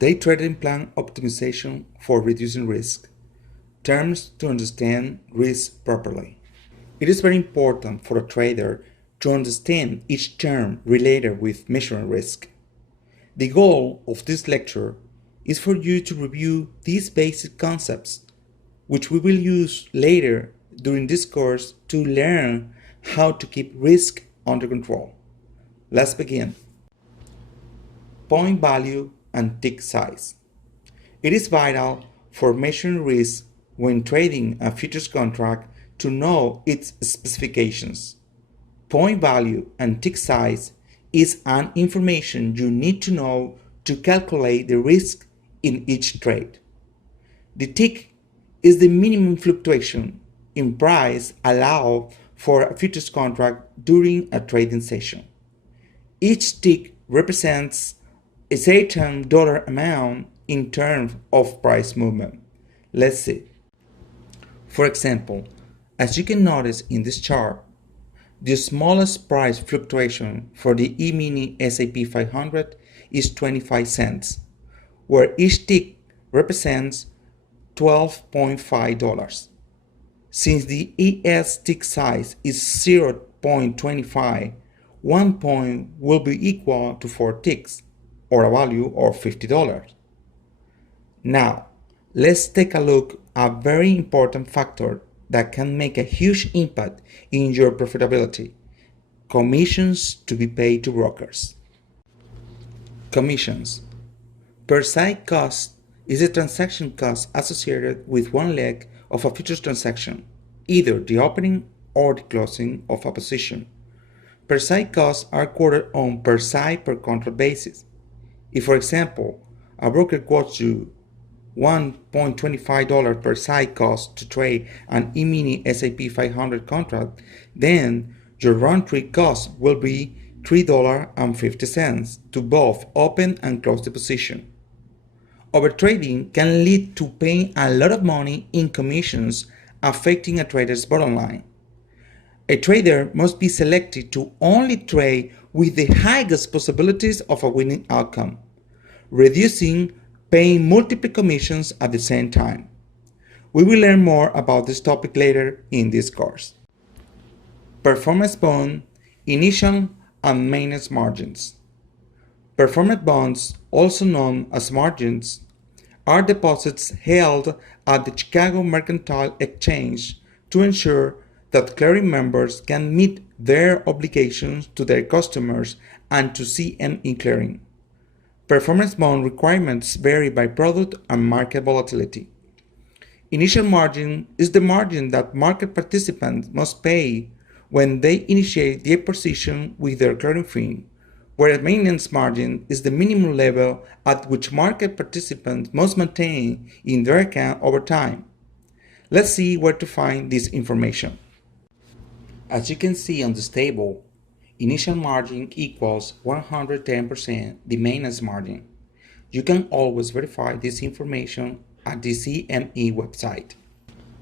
Day trading plan optimization for reducing risk. Terms to understand risk properly. It is very important for a trader to understand each term related with measuring risk. The goal of this lecture is for you to review these basic concepts, which we will use later during this course to learn how to keep risk under control. Let's begin. Point value and tick size. It is vital for measuring risk when trading a futures contract to know its specifications. Point value and tick size is an information you need to know to calculate the risk in each trade. The tick is the minimum fluctuation in price allowed for a futures contract during a trading session. Each tick represents a certain dollar amount in terms of price movement. Let's see. For example, as you can notice in this chart, the smallest price fluctuation for the E-mini S&P 500 is 25 cents, where each tick represents $12.5. Since the ES tick size is 0.25, 1 point will be equal to 4 ticks, or a value of $50. Now, let's take a look at a very important factor that can make a huge impact in your profitability: commissions to be paid to brokers. Commissions. Per side cost is a transaction cost associated with one leg of a futures transaction, either the opening or the closing of a position. Per side costs are quoted on per side per contract basis. If, for example, a broker quotes you $1.25 per side cost to trade an E-mini S&P 500 contract, then your round-trip cost will be $3.50 to both open and close the position. Overtrading can lead to paying a lot of money in commissions, affecting a trader's bottom line. A trader must be selected to only trade with the highest possibilities of a winning outcome, reducing paying multiple commissions at the same time. We will learn more about this topic later in this course. Performance bond, initial and maintenance margins. Performance bonds, also known as margins, are deposits held at the Chicago Mercantile Exchange to ensure that clearing members can meet their obligations to their customers and to CME clearing. Performance bond requirements vary by product and market volatility. Initial margin is the margin that market participants must pay when they initiate their position with their clearing firm, whereas maintenance margin is the minimum level at which market participants must maintain in their account over time. Let's see where to find this information. As you can see on this table, initial margin equals 110% the maintenance margin. You can always verify this information at the CME website.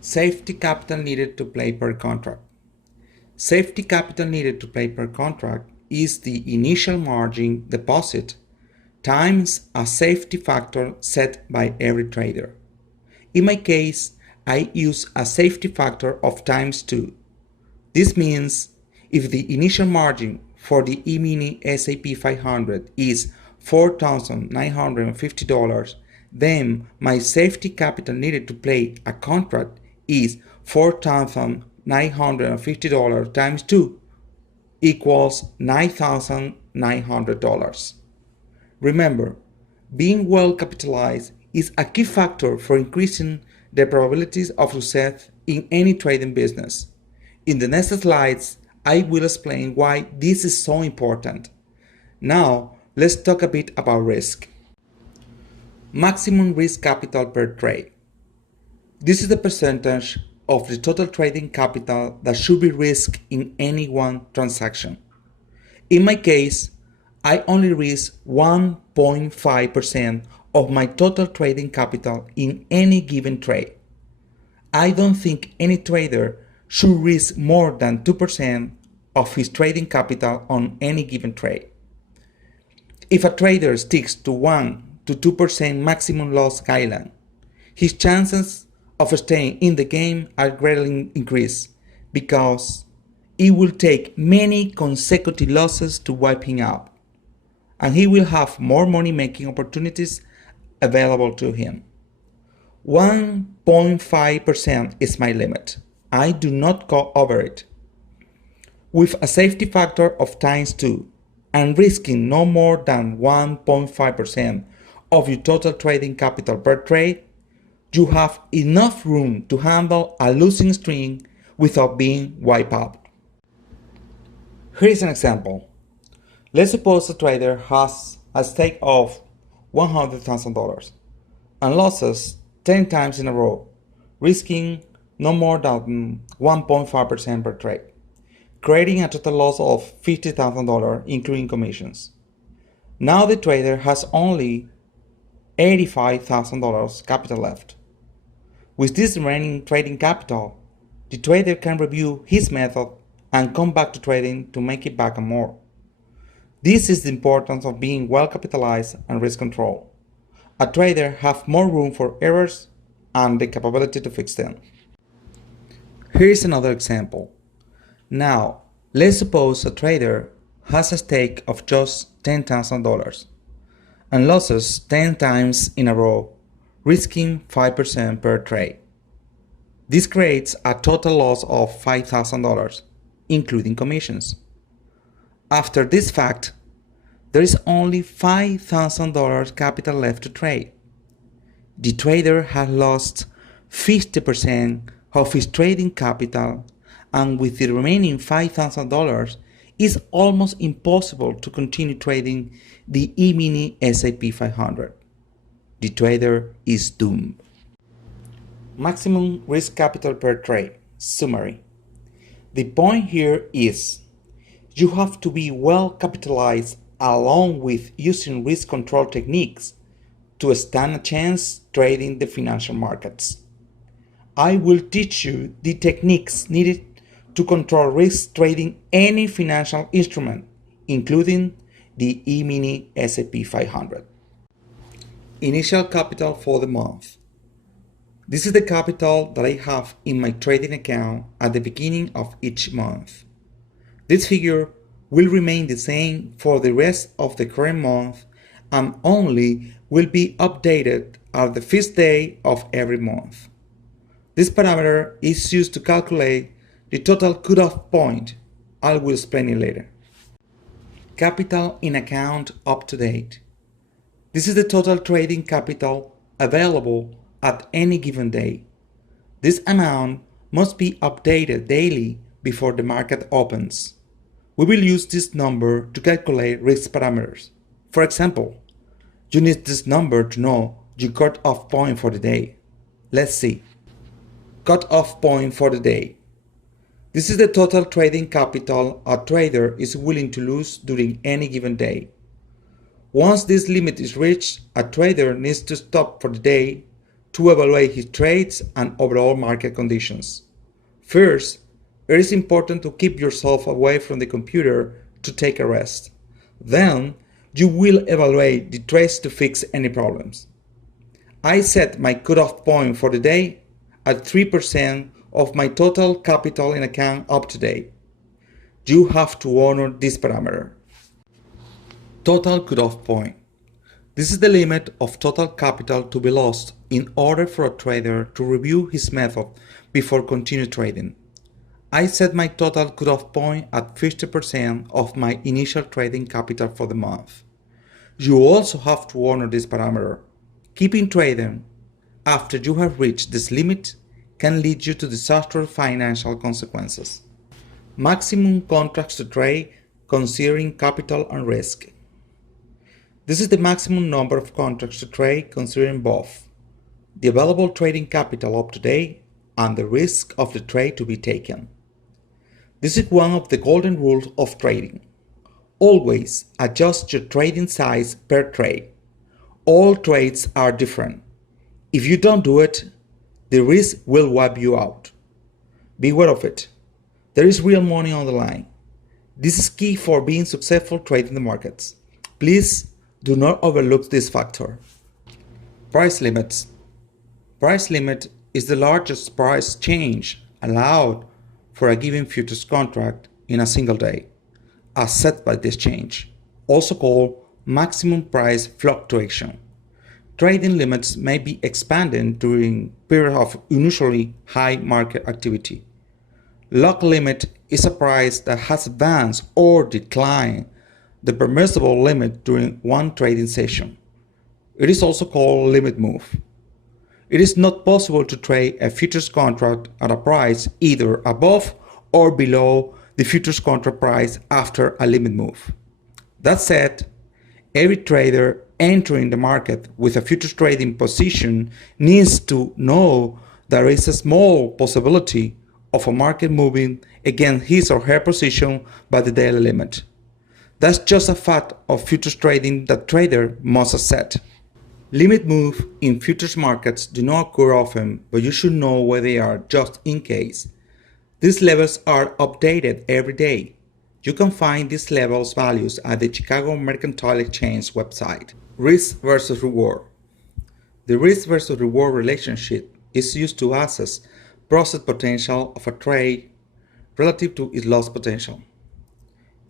Safety capital needed to play per contract. Safety capital needed to play per contract is the initial margin deposit times a safety factor set by every trader. In my case, I use a safety factor of ×2. This means if the initial margin for the E-mini S&P 500 is $4,950, then my safety capital needed to play a contract is $4,950 times 2 equals $9,900. Remember, being well capitalized is a key factor for increasing the probabilities of success in any trading business. In the next slides, I will explain why this is so important. Now, let's talk a bit about risk. Maximum risk capital per trade. This is the percentage of the total trading capital that should be risked in any one transaction. In my case, I only risk 1.5% of my total trading capital in any given trade. I don't think any trader should risk more than 2% of his trading capital on any given trade. If a trader sticks to 1 to 2% maximum loss guideline, his chances of staying in the game are greatly increased because it will take many consecutive losses to wipe him out, and he will have more money-making opportunities available to him. 1.5% is my limit. I do not go over it. With a safety factor of times 2 and risking no more than 1.5% of your total trading capital per trade, you have enough room to handle a losing streak without being wiped out. Here is an example. Let's suppose a trader has a stake of $100,000 and losses 10 times in a row, risking no more than 1.5% per trade, creating a total loss of $50,000 including commissions. Now the trader has only $85,000 capital left. With this remaining trading capital, the trader can review his method and come back to trading to make it back and more. This is the importance of being well capitalized and risk control. A trader has more room for errors and the capability to fix them. Here is another example. Now, let's suppose a trader has a stake of just $10,000 and losses 10 times in a row, risking 5% per trade. This creates a total loss of $5,000, including commissions. After this fact, there is only $5,000 capital left to trade. The trader has lost 50% of his trading capital, and with the remaining $5,000, it's almost impossible to continue trading the E-mini S&P 500. The trader is doomed. Maximum risk capital per trade. Summary. The point here is you have to be well capitalized along with using risk control techniques to stand a chance trading the financial markets. I will teach you the techniques needed to control risk trading any financial instrument, including the E-mini S&P 500. Initial capital for the month. This is the capital that I have in my trading account at the beginning of each month. This figure will remain the same for the rest of the current month and only will be updated at the first day of every month. This parameter is used to calculate the total cutoff point. I will explain it later. Capital in account up to date. This is the total trading capital available at any given day. This amount must be updated daily before the market opens. We will use this number to calculate risk parameters. For example, you need this number to know your cut-off point for the day. Let's see. Cut-off point for the day. This is the total trading capital a trader is willing to lose during any given day. Once this limit is reached, a trader needs to stop for the day to evaluate his trades and overall market conditions. First, it is important to keep yourself away from the computer to take a rest. Then, you will evaluate the trades to fix any problems. I set my cutoff point for the day at 3% of my total capital in account up to date. You have to honor this parameter. Total cutoff point. This is the limit of total capital to be lost in order for a trader to review his method before continue trading. I set my total cutoff point at 50% of my initial trading capital for the month. You also have to honor this parameter. Keeping trading after you have reached this limit can lead you to disastrous financial consequences. Maximum contracts to trade considering capital and risk. This is the maximum number of contracts to trade considering both the available trading capital up to date and the risk of the trade to be taken. This is one of the golden rules of trading. Always adjust your trading size per trade. All trades are different. If you don't do it, the risk will wipe you out. Beware of it. There is real money on the line. This is key for being successful trading the markets. Please Do not overlook this factor. Price limits. Price limit is the largest price change allowed for a given futures contract in a single day, as set by the exchange, also called maximum price fluctuation. Trading limits may be expanded during periods of unusually high market activity. Lock limit is a price that has advanced or declined the permissible limit during one trading session. It is also called limit move. It is not possible to trade a futures contract at a price either above or below the futures contract price after a limit move. That said, every trader entering the market with a futures trading position needs to know there is a small possibility of a market moving against his or her position by the daily limit. That's just a fact of futures trading that trader must accept. Limit moves in futures markets do not occur often, but you should know where they are just in case. These levels are updated every day. You can find these levels values at the Chicago Mercantile Exchange website. Risk versus reward. The risk versus reward relationship is used to assess profit potential of a trade relative to its loss potential.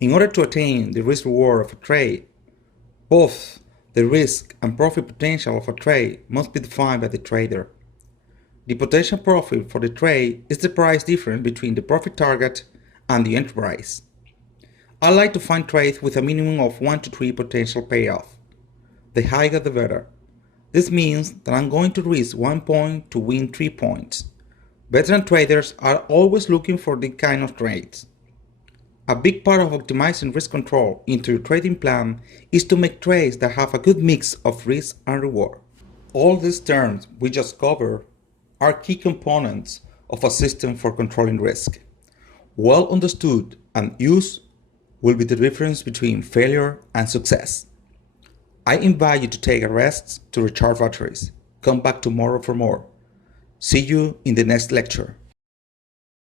In order to attain the risk reward of a trade, both the risk and profit potential of a trade must be defined by the trader. The potential profit for the trade is the price difference between the profit target and the entry price. I like to find trades with a minimum of 1 to 3 potential payoff. The higher the better. This means that I'm going to risk 1 point to win 3 points. Veteran traders are always looking for this kind of trades. A big part of optimizing risk control into your trading plan is to make trades that have a good mix of risk and reward. All these terms we just covered are key components of a system for controlling risk. Well understood and used will be the difference between failure and success. I invite you to take a rest to recharge batteries. Come back tomorrow for more. See you in the next lecture.